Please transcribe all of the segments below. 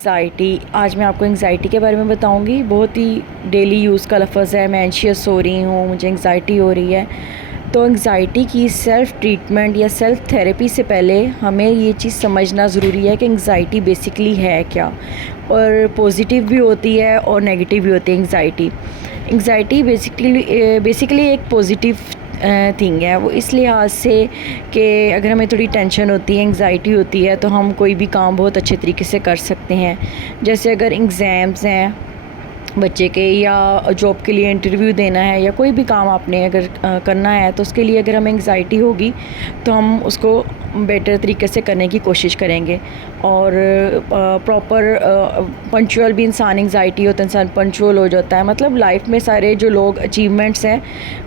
Anxiety. आज मैं आपको एंग्ज़ाइटी के बारे में बताऊंगी। बहुत ही डेली यूज़ का लफ्ज़ है। मैं एंशियस हो रही हूँ, मुझे एंग्ज़ाइटी हो रही है। तो एंग्ज़ाइटी की सेल्फ़ ट्रीटमेंट या सेल्फ़ थेरेपी से पहले हमें ये चीज़ समझना ज़रूरी है कि एंग्ज़ाइटी बेसिकली है क्या, और पॉजिटिव भी होती है और नेगेटिव भी होती है एंग्ज़ाइटी। एंग्ज़ाइटी बेसिकली एक पॉजिटिव थिंग है। वो इस लिहाज से कि अगर हमें थोड़ी टेंशन होती है, एंग्ज़ाइटी होती है, तो हम कोई भी काम बहुत अच्छे तरीके से कर सकते हैं। जैसे अगर एग्ज़ाम्स हैं बच्चे के, या जॉब के लिए इंटरव्यू देना है, या कोई भी काम आपने अगर करना है, तो उसके लिए अगर हमें एंग्ज़ाइटी होगी तो हम उसको बेटर तरीके से करने की कोशिश करेंगे। और प्रॉपर पंक्चुअल भी इंसान, एंग्ज़ाइटी हो तो इंसान पंक्चुअल हो जाता है। मतलब लाइफ में सारे जो लोग अचीवमेंट्स हैं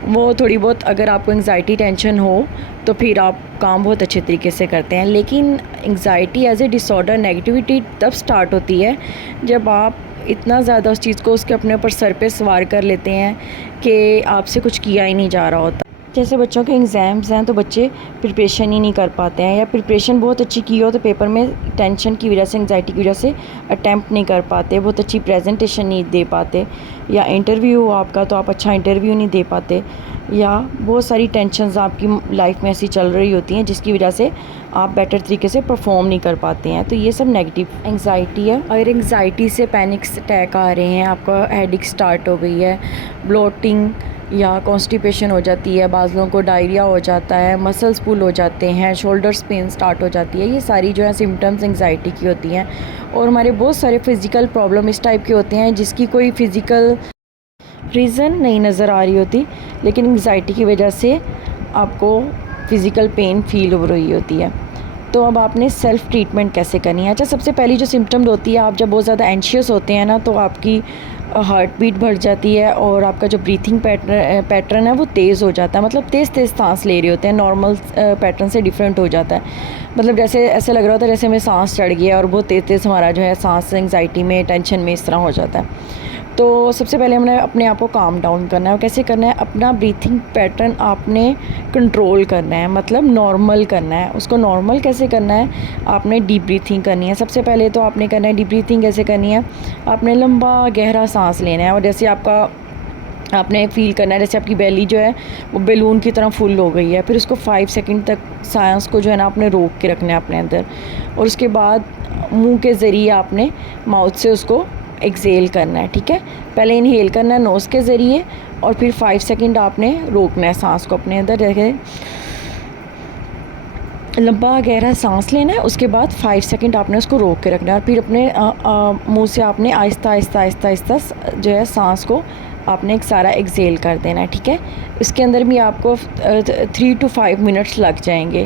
वो थोड़ी बहुत, अगर आपको एंग्ज़ाइटी टेंशन हो तो फिर आप काम बहुत अच्छे तरीके से करते हैं। लेकिन anxiety as a disorder, negativity तब स्टार्ट होती है जब आप इतना ज़्यादा उस चीज़ को उसके अपने ऊपर सर पे सवार कर लेते हैं कि आपसे कुछ किया ही नहीं जा रहा होता। जैसे बच्चों के एग्ज़ाम्स हैं तो बच्चे प्रिपरेशन ही नहीं कर पाते हैं, या प्रिपरेशन बहुत अच्छी की हो तो पेपर में टेंशन की वजह से, एंग्ज़ाइटी की वजह से अटैम्प्ट नहीं कर पाते, बहुत अच्छी प्रेजेंटेशन नहीं दे पाते। या इंटरव्यू हो आपका तो आप अच्छा इंटरव्यू नहीं दे पाते, या बहुत सारी टेंशन्स आपकी लाइफ में ऐसी चल रही होती हैं जिसकी वजह से आप बेटर तरीके से परफॉर्म नहीं कर पाते हैं। तो ये सब नेगेटिव एंग्ज़ाइटी है। अगर एंग्ज़ाइटी से पैनिक अटैक आ रहे हैं, आपका हेडेक स्टार्ट हो गई है, ब्लोटिंग या कॉन्स्टिपेशन हो जाती है, बाज़ लोगों को डायरिया हो जाता है, मसल्स पुल हो जाते हैं, शोल्डर्स पेन स्टार्ट हो जाती है, ये सारी जो है सिम्टम्स एंग्ज़ाइटी की होती हैं। और हमारे बहुत सारे फ़िज़िकल प्रॉब्लम इस टाइप के होते हैं जिसकी कोई फ़िज़िकल रीज़न नहीं नज़र आ रही होती, लेकिन एंग्ज़ाइटी की वजह से आपको फ़िज़िकल पेन फ़ील हो रही होती है। तो अब आपने सेल्फ़ ट्रीटमेंट कैसे करनी है? अच्छा, सबसे पहली जो सिम्पटम होती है, आप जब बहुत ज़्यादा एंशियस होते हैं ना, तो आपकी हार्ट बीट बढ़ जाती है और आपका जो ब्रीथिंग पैटर्न है वो तेज़ हो जाता है। मतलब तेज़ तेज़ सांस ले रहे होते हैं, नॉर्मल पैटर्न से डिफरेंट हो जाता है। मतलब जैसे ऐसे लग रहा होता है जैसे हमें सांस चढ़ गया, और बहुत तेज़ तेज़ हमारा जो है सांस एंग्ज़ाइटी में, टेंशन में इस तरह हो जाता है। तो सबसे पहले हमने अपने आप को काम डाउन करना है। और कैसे करना है? अपना ब्रीथिंग पैटर्न आपने कंट्रोल करना है, मतलब नॉर्मल करना है। उसको नॉर्मल कैसे करना है? आपने डीप ब्रीथिंग करनी है। सबसे पहले तो आपने करना है, डीप ब्रीथिंग कैसे करनी है? आपने लंबा गहरा सांस लेना है, और जैसे आपने फ़ील करना है जैसे आपकी बेली जो है वो बैलून की तरह फुल हो गई है। फिर उसको 5 सेकंड तक सांस को जो है ना आपने रोक के रखना है अपने अंदर, और उसके बाद मुंह के ज़रिए आपने माउथ से उसको एक्सेल करना है। ठीक है, पहले इनहेल करना है नोज़ के ज़रिए, और फिर 5 सेकंड आपने रोकना है सांस को अपने अंदर। जैसे लंबा गहरा सांस लेना है, उसके बाद 5 सेकंड आपने उसको रोक के रखना है, और फिर अपने मुंह से आपने आहिस्ता आहिस्ता आहिस्ता आहिस्ता जो है सांस को आपने एक सारा एक्सेल कर देना है। ठीक है, इसके अंदर भी आपको 3 to 5 मिनट्स लग जाएंगे,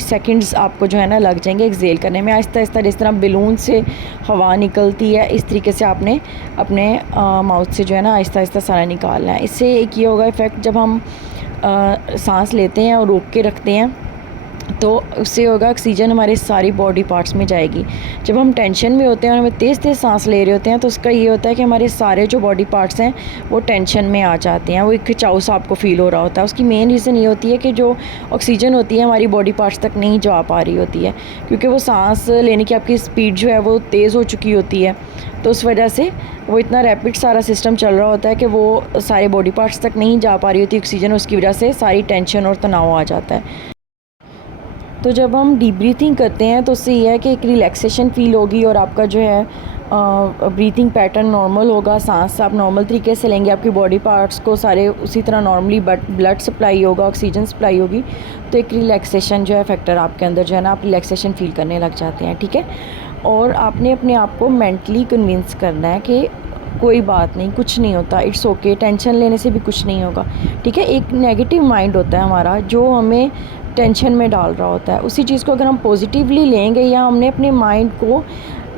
सेकंड्स आपको जो है ना लग जाएंगे एक्सेल करने में। आहिस्ता आहिस्ता जिस तरह बैलून से हवा निकलती है, इस तरीके से आपने अपने माउथ से जो है ना आहिस्ता आहिस्ता सारा निकालना है। इससे एक ये होगा इफ़ेक्ट, जब हम सांस लेते हैं और रोक के रखते हैं तो उससे होगा ऑक्सीजन हमारे सारी बॉडी पार्ट्स में जाएगी। जब हम टेंशन में होते हैं और हमें तेज़ तेज़ सांस ले रहे होते हैं, तो उसका ये होता है कि हमारे सारे जो बॉडी पार्ट्स हैं वो टेंशन में आ जाते हैं, वो एक खिंचाव सा आपको फ़ील हो रहा होता है। उसकी मेन रीज़न ये होती है कि जो ऑक्सीजन होती है हमारी बॉडी पार्ट्स तक नहीं जा पा रही होती है, क्योंकि वो सांस लेने की आपकी स्पीड जो है वो तेज़ हो चुकी होती है। तो उस वजह से वो इतना रैपिड सारा सिस्टम चल रहा होता है कि वो सारे बॉडी पार्ट्स तक नहीं जा पा रही होती ऑक्सीजन, उसकी वजह से सारी टेंशन और तनाव आ जाता है। तो जब हम डीप ब्रीथिंग करते हैं तो उससे ये है कि एक रिलैक्सेशन फ़ील होगी, और आपका जो है ब्रीथिंग पैटर्न नॉर्मल होगा। सांस आप नॉर्मल तरीके से लेंगे, आपकी बॉडी पार्ट्स को सारे उसी तरह नॉर्मली ब्लड सप्लाई होगा, ऑक्सीजन सप्लाई होगी। तो एक रिलैक्सेशन जो है फैक्टर आपके अंदर जो है ना, आप रिलैक्सेशन फ़ील करने लग जाते हैं। ठीक है, और आपने अपने आप को मेंटली कन्विंस करना है कि कोई बात नहीं, कुछ नहीं होता, इट्स ओके, टेंशन लेने से भी कुछ नहीं होगा। ठीक है, एक नेगेटिव माइंड होता है हमारा जो हमें टेंशन में डाल रहा होता है। उसी चीज़ को अगर हम पॉजिटिवली लेंगे, या हमने अपने माइंड को,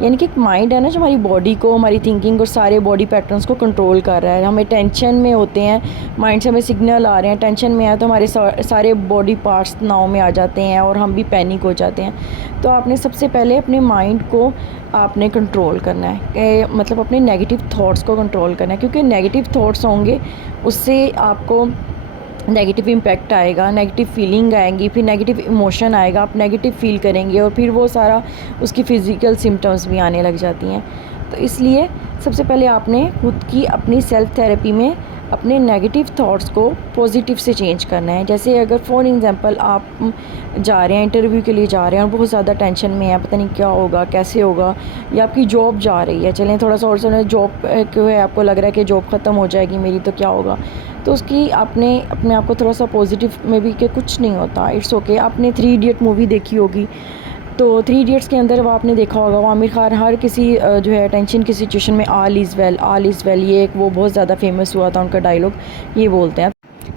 यानी कि एक माइंड है ना जो हमारी बॉडी को, हमारी थिंकिंग और सारे बॉडी पैटर्न्स को कंट्रोल कर रहा है। हमें टेंशन में होते हैं, माइंड से हमें सिग्नल आ रहे हैं, टेंशन में है तो हमारे सारे बॉडी पार्ट्स तनाव में आ जाते हैं और हम भी पैनिक हो जाते हैं। तो आपने सबसे पहले अपने माइंड को आपने कंट्रोल करना है, मतलब अपने नेगेटिव थॉट्स को कंट्रोल करना है, क्योंकि नेगेटिव थॉट्स होंगे उससे आपको नेगेटिव इम्पैक्ट आएगा, नेगेटिव फीलिंग आएंगी, फिर नेगेटिव इमोशन आएगा, आप नेगेटिव फील करेंगे और फिर वो सारा उसकी फ़िज़िकल सिम्टम्स भी आने लग जाती हैं। तो इसलिए सबसे पहले आपने खुद की अपनी सेल्फ़ थेरेपी में अपने नेगेटिव थॉट्स को पॉजिटिव से चेंज करना है। जैसे अगर फॉर एग्ज़ाम्पल आप जा रहे हैं, इंटरव्यू के लिए जा रहे हैं और बहुत ज़्यादा टेंशन में है, पता नहीं क्या होगा, कैसे होगा, या आपकी जॉब जा रही है, चलें थोड़ा सा और सुने, जॉब क्यों है, आपको लग रहा है कि जॉब ख़त्म हो जाएगी मेरी, तो क्या होगा, तो उसकी आपने अपने आप को थोड़ा सा पॉजिटिव में भी कि कुछ नहीं होता, इट्स ओके। आपने 3 इडियट मूवी देखी होगी, तो 3 इडियट्स के अंदर वो आपने देखा होगा, वो आमिर खान हर किसी जो है टेंशन की सिचुएशन में all is well, all is well, ये एक वो बहुत ज़्यादा फेमस हुआ था उनका डायलॉग, ये बोलते हैं।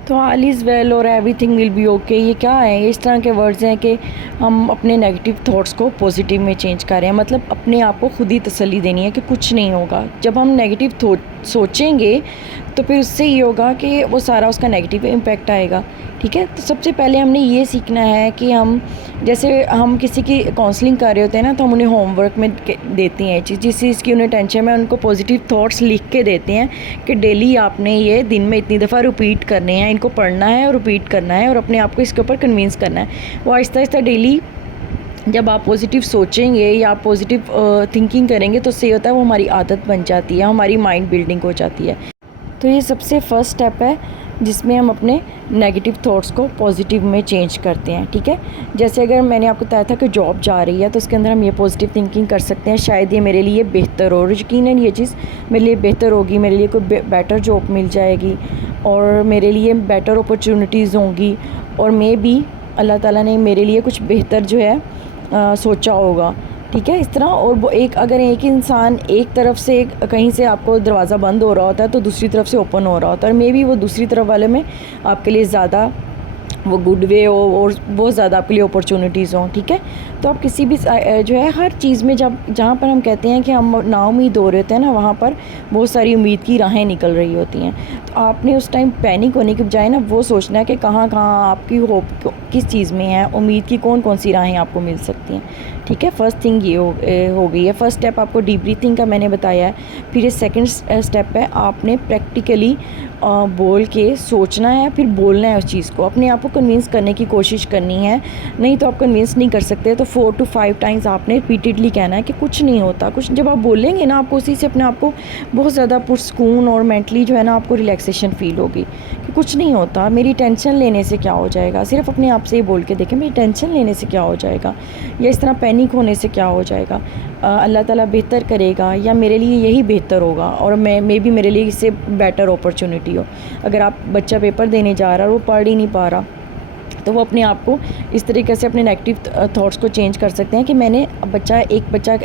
तो ऑल इज़ वेल और एवरीथिंग विल बी ओके, ये क्या है, ये इस तरह के वर्ड्स हैं कि हम अपने नेगेटिव थॉट्स को पॉजिटिव में चेंज कर रहे हैं। मतलब अपने आप को खुद ही तसल्ली देनी है कि कुछ नहीं होगा। जब हम नेगेटिव सोचेंगे तो फिर उससे ये होगा कि वो सारा उसका नेगेटिव इम्पैक्ट आएगा। ठीक है, तो सबसे पहले हमने ये सीखना है कि हम जैसे हम किसी की काउंसलिंग कर रहे होते हैं ना, तो हम उन्हें होमवर्क में देते हैं चीज़, जिस चीज़ की उन्हें टेंशन में, उनको पॉजिटिव थॉट्स लिख के देते हैं कि डेली आपने ये दिन में इतनी दफ़ा रिपीट करने हैं, इनको पढ़ना है और रिपीट करना है और अपने आप को इसके ऊपर कन्विंस करना है। वो आहिस्ता आहिस्ता डेली जब आप पॉजिटिव सोचेंगे या आप पॉजिटिव थिंकिंग करेंगे तो उससे होता है वो हमारी आदत बन जाती है, हमारी माइंड बिल्डिंग हो जाती है। तो ये सबसे फर्स्ट स्टेप है जिसमें हम अपने नेगेटिव थॉट्स को पॉजिटिव में चेंज करते हैं। ठीक है, जैसे अगर मैंने आपको बताया था कि जॉब जा रही है, तो उसके अंदर हम ये पॉजिटिव थिंकिंग कर सकते हैं, शायद ये मेरे लिए बेहतर हो, और यकीनन ये चीज़ मेरे लिए बेहतर होगी, मेरे लिए कोई बेटर जॉब मिल जाएगी और मेरे लिए बेटर अपॉर्चुनिटीज़ होंगी, और मे बी अल्लाह ताला ने मेरे लिए कुछ बेहतर जो है सोचा होगा। ठीक है, इस तरह। और वो अगर एक इंसान एक तरफ से कहीं से आपको दरवाज़ा बंद हो रहा होता है तो दूसरी तरफ से ओपन हो रहा होता है, और मे बी वो दूसरी तरफ वाले में आपके लिए ज़्यादा वो गुड वे हो और बहुत ज़्यादा आपके लिए अपॉर्चुनिटीज़ हों। ठीक है, तो आप किसी भी जो है हर चीज़ में जब जहाँ पर हम कहते हैं कि हम नाउम्मीद हो रहे होते हैं ना, वहाँ पर बहुत सारी उम्मीद की राहें निकल रही होती हैं। तो आपने उस टाइम पैनिक होने के बजाय ना वो सोचना है कि कहाँ कहाँ आपकी होप किस चीज़ में है, उम्मीद की कौन कौन सी राहें आपको मिल सकती हैं। ठीक है, फर्स्ट थिंग ये हो गई है। फर्स्ट स्टेप आपको डीप ब्रीथिंग का मैंने बताया है। फिर ये सेकंड स्टेप है, आपने प्रैक्टिकली बोल के सोचना है, फिर बोलना है उस चीज़ को, अपने आप को कन्विंस करने की कोशिश करनी है। नहीं तो आप कन्विंस नहीं कर सकते, तो 4 to 5 टाइम्स आपने रिपीटेडली कहना है कि कुछ नहीं होता कुछ। जब आप बोलेंगे ना, आपको उसी से अपने आप को बहुत ज़्यादा पुरसकून और मेंटली जो है ना आपको रिलैक्सेशन फ़ील होगी कि कुछ नहीं होता, मेरी टेंशन लेने से क्या हो जाएगा। सिर्फ अपने आप से ही बोल के देखें, मेरी टेंशन लेने से क्या हो जाएगा, या इस तरह पैनिक होने से क्या हो जाएगा, अल्लाह ताला बेहतर करेगा, या मेरे लिए यही बेहतर होगा और मे बी मेरे लिए इससे बेटर अपॉर्चुनिटी हो। अगर आप बच्चा पेपर देने जा रहा है और वो पढ़ ही नहीं पा रहा, तो वो अपने आप को इस तरीके से अपने नेगेटिव थॉट्स को चेंज कर सकते हैं कि एक बच्चा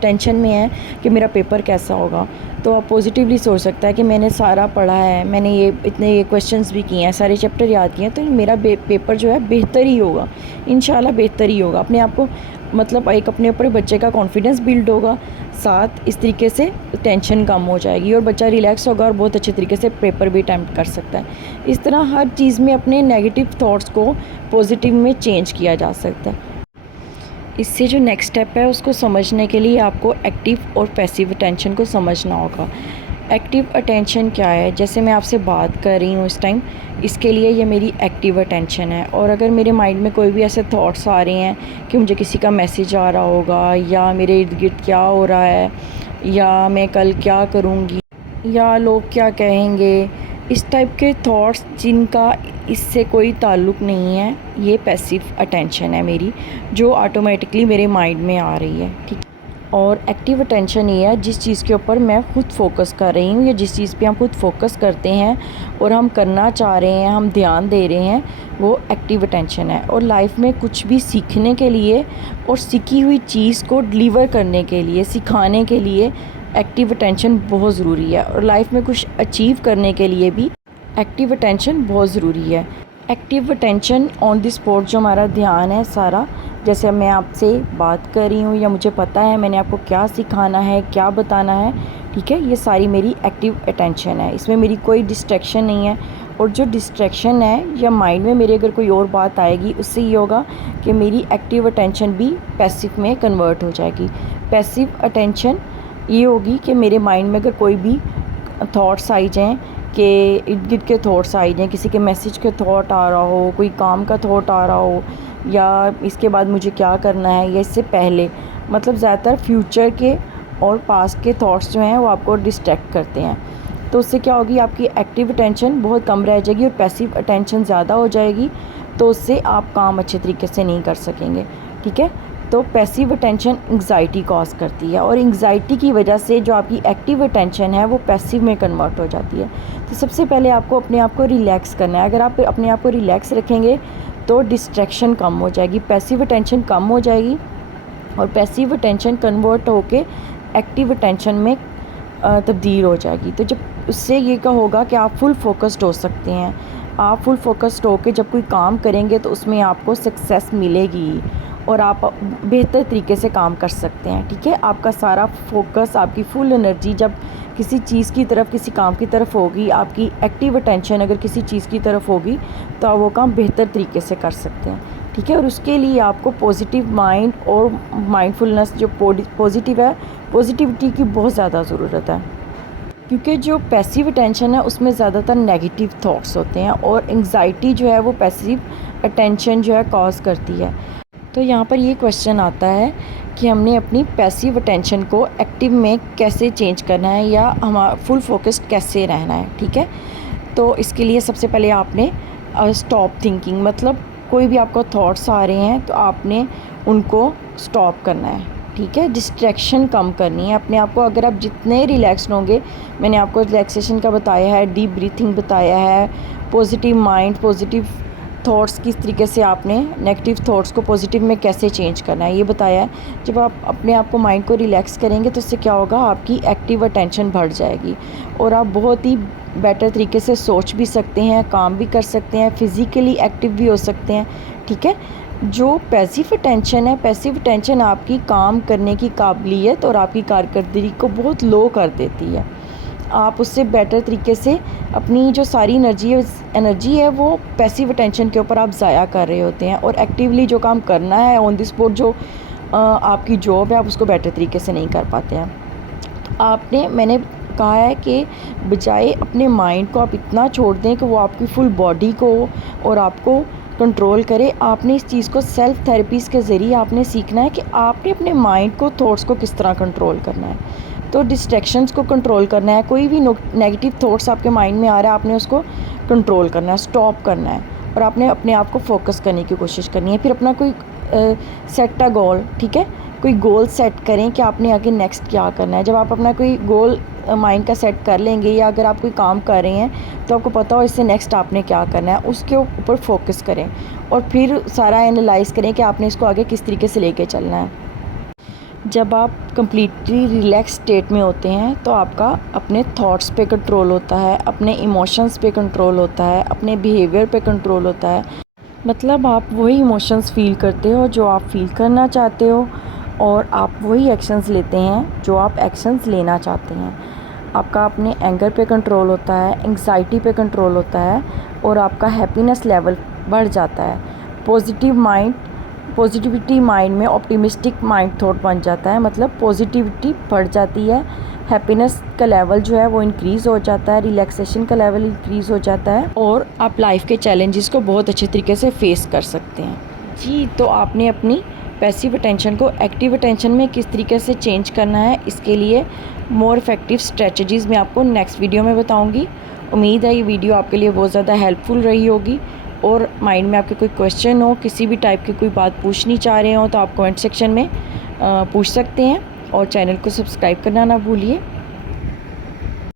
टेंशन में है कि मेरा पेपर कैसा होगा, तो आप पॉजिटिवली सोच सकता है कि मैंने सारा पढ़ा है, मैंने ये क्वेश्चंस भी किए हैं, सारे चैप्टर याद किए हैं, तो मेरा पेपर जो है बेहतर ही होगा, इंशाल्लाह बेहतर ही होगा। अपने आप को मतलब एक अपने ऊपर बच्चे का कॉन्फिडेंस बिल्ड होगा, साथ इस तरीके से टेंशन कम हो जाएगी और बच्चा रिलैक्स होगा और बहुत अच्छे तरीके से पेपर भी अटैम्प्ट कर सकता है। इस तरह हर चीज़ में अपने नेगेटिव थॉट्स को पॉजिटिव में चेंज किया जा सकता है। इससे जो नेक्स्ट स्टेप है उसको समझने के लिए आपको एक्टिव और पैसिव अटेंशन को समझना होगा। एक्टिव अटेंशन क्या है, जैसे मैं आपसे बात कर रही हूँ इस टाइम, इसके लिए ये मेरी एक्टिव अटेंशन है। और अगर मेरे माइंड में कोई भी ऐसे थॉट्स आ रहे हैं कि मुझे किसी का मैसेज आ रहा होगा, या मेरे इर्द गिर्द क्या हो रहा है, या मैं कल क्या करूँगी, या लोग क्या कहेंगे, इस टाइप के थॉट्स जिनका इससे कोई ताल्लुक़ नहीं है, ये पैसिव अटेंशन है मेरी, जो ऑटोमेटिकली मेरे माइंड में आ रही है। ठीक। और एक्टिव अटेंशन ये है जिस चीज़ के ऊपर मैं खुद फोकस कर रही हूँ, या जिस चीज़ पे हम खुद फोकस करते हैं और हम करना चाह रहे हैं, हम ध्यान दे रहे हैं, वो एक्टिव अटेंशन है। और लाइफ में कुछ भी सीखने के लिए और सीखी हुई चीज़ को डिलीवर करने के लिए, सिखाने के लिए एक्टिव अटेंशन बहुत ज़रूरी है। और लाइफ में कुछ अचीव करने के लिए भी एक्टिव अटेंशन बहुत ज़रूरी है। Active attention on the spot जो हमारा ध्यान है सारा, जैसे मैं आपसे बात कर रही हूँ या मुझे पता है मैंने आपको क्या सिखाना है, क्या बताना है, ठीक है, ये सारी मेरी एक्टिव अटेंशन है, इसमें मेरी कोई डिस्ट्रैक्शन नहीं है। और जो डिस्ट्रैक्शन है या माइंड में मेरे अगर कोई और बात आएगी, उससे ये होगा कि मेरी एक्टिव अटेंशन भी पैसिव में कन्वर्ट हो जाएगी। पैसिव अटेंशन ये होगी कि मेरे माइंड में अगर कोई भी थॉट्स आई जाएँ के इर्द गिर्द के थॉट्स आई जाएँ, किसी के मैसेज के थॉट आ रहा हो, कोई काम का थॉट आ रहा हो, या इसके बाद मुझे क्या करना है, या इससे पहले, मतलब ज़्यादातर फ्यूचर के और पास्ट के थॉट्स जो हैं वो आपको डिस्ट्रैक्ट करते हैं। तो उससे क्या होगी, आपकी एक्टिव अटेंशन बहुत कम रह जाएगी और पैसिव अटेंशन ज़्यादा हो जाएगी, तो उससे आप काम अच्छे तरीके से नहीं कर सकेंगे। ठीक है, तो पैसिव अटेंशन एंग्जाइटी कॉज करती है, और एंग्जाइटी की वजह से जो आपकी एक्टिव अटेंशन है वो पैसिव में कन्वर्ट हो जाती है। तो सबसे पहले आपको अपने आप को रिलैक्स करना है। अगर आप अपने आप को रिलैक्स रखेंगे तो डिस्ट्रैक्शन कम हो जाएगी, पैसिव अटेंशन कम हो जाएगी, और पैसिव अटेंशन कन्वर्ट होके एक्टिव अटेंशन में तब्दील हो जाएगी। तो जब उससे ये क्या होगा कि आप फुल फोकस्ड हो सकते हैं। आप फुल फोकस्ड होकर जब कोई काम करेंगे तो उसमें आपको सक्सेस मिलेगी और आप बेहतर तरीके से काम कर सकते हैं। ठीक है, आपका सारा फोकस, आपकी फुल एनर्जी जब किसी चीज़ की तरफ, किसी काम की तरफ होगी, आपकी एक्टिव अटेंशन अगर किसी चीज़ की तरफ होगी तो आप वो काम बेहतर तरीके से कर सकते हैं। ठीक है, और उसके लिए आपको पॉजिटिव माइंड और माइंडफुलनेस जो पॉजिटिव है, पॉजिटिविटी की बहुत ज़्यादा ज़रूरत है, क्योंकि जो पैसिव अटेंशन है उसमें ज़्यादातर नेगेटिव थॉट्स होते हैं, और एंग्जाइटी जो है वो पैसिव अटेंशन जो है कॉज करती है। तो यहाँ पर ये क्वेश्चन आता है कि हमने अपनी पैसिव अटेंशन को एक्टिव में कैसे चेंज करना है, या हमारा फुल फोकस्ड कैसे रहना है। ठीक है, तो इसके लिए सबसे पहले आपने स्टॉप थिंकिंग, मतलब कोई भी आपको थॉट्स आ रहे हैं तो आपने उनको स्टॉप करना है। ठीक है, डिस्ट्रैक्शन कम करनी है अपने आप को। अगर आप जितने रिलैक्स होंगे, मैंने आपको रिलैक्सेशन का बताया है, डीप ब्रीथिंग बताया है, पॉजिटिव माइंड, पॉजिटिव थॉट्स किस तरीके से आपने नेगेटिव थॉट्स को पॉजिटिव में कैसे चेंज करना है ये बताया है। जब आप अपने आप को, माइंड को रिलैक्स करेंगे तो इससे क्या होगा, आपकी एक्टिव अटेंशन बढ़ जाएगी और आप बहुत ही बेटर तरीके से सोच भी सकते हैं, काम भी कर सकते हैं, फिज़िकली एक्टिव भी हो सकते हैं। ठीक है, जो पैसिव अटेंशन है, पैसिव अटेंशन आपकी काम करने की काबिलियत और आपकी कारकर्दगी को बहुत लो कर देती है। आप उससे बेटर तरीके से अपनी जो सारी एनर्जी है वो पैसिव अटेंशन के ऊपर आप ज़ाया कर रहे होते हैं, और एक्टिवली जो काम करना है ऑन द स्पॉट, जो आपकी जॉब है, आप उसको बेटर तरीके से नहीं कर पाते हैं। तो मैंने कहा है कि बजाय अपने माइंड को आप इतना छोड़ दें कि वो आपकी फुल बॉडी को और आपको कंट्रोल करे, आपने इस चीज़ को सेल्फ थेरेपीज़ के ज़रिए आपने सीखना है कि आपने अपने माइंड को, थॉट्स को किस तरह कंट्रोल करना है। तो डिस्ट्रैक्शंस को कंट्रोल करना है। कोई भी नेगेटिव थॉट्स आपके माइंड में आ रहा है, आपने उसको कंट्रोल करना है, स्टॉप करना है, और आपने अपने आप को फोकस करने की कोशिश करनी है। फिर अपना कोई सेट अ गोल, ठीक है, कोई गोल सेट करें कि आपने आगे नेक्स्ट क्या करना है। जब आप अपना कोई गोल माइंड का सेट कर लेंगे, या अगर आप कोई काम कर रहे हैं तो आपको पता हो इससे नेक्स्ट आपने क्या करना है, उसके ऊपर फोकस करें और फिर सारा एनालाइज़ करें कि आपने इसको आगे किस तरीके से लेके चलना है। जब आप कम्प्लीटली रिलैक्स स्टेट में होते हैं तो आपका अपने थॉट्स पे कंट्रोल होता है, अपने इमोशंस पे कंट्रोल होता है, अपने बिहेवियर पे कंट्रोल होता है। मतलब आप वही इमोशंस फ़ील करते हो जो आप फ़ील करना चाहते हो, और आप वही एक्शंस लेते हैं जो आप एक्शंस लेना चाहते हैं। आपका अपने एंगर पे कंट्रोल होता है, एंग्जाइटी पे कंट्रोल होता है, और आपका हैप्पीनेस लेवल बढ़ जाता है। पॉजिटिविटी माइंड में ऑप्टिमिस्टिक माइंड थॉट बन जाता है, मतलब पॉजिटिविटी बढ़ जाती है, हैप्पीनेस का लेवल जो है वो इंक्रीज़ हो जाता है, रिलैक्सेशन का लेवल इंक्रीज़ हो जाता है, और आप लाइफ के चैलेंजेस को बहुत अच्छे तरीके से फेस कर सकते हैं। जी, तो आपने अपनी पैसिव अटेंशन को एक्टिव अटेंशन में किस तरीके से चेंज करना है, इसके लिए मोर इफ़ेक्टिव स्ट्रेटजीज़ मैं आपको नेक्स्ट वीडियो में बताऊँगी। उम्मीद है ये वीडियो आपके लिए बहुत ज़्यादा हेल्पफुल रही होगी, और माइंड में आपके कोई क्वेश्चन हो, किसी भी टाइप की कोई बात पूछनी चाह रहे हो तो आप कमेंट सेक्शन में पूछ सकते हैं, और चैनल को सब्सक्राइब करना ना भूलिए।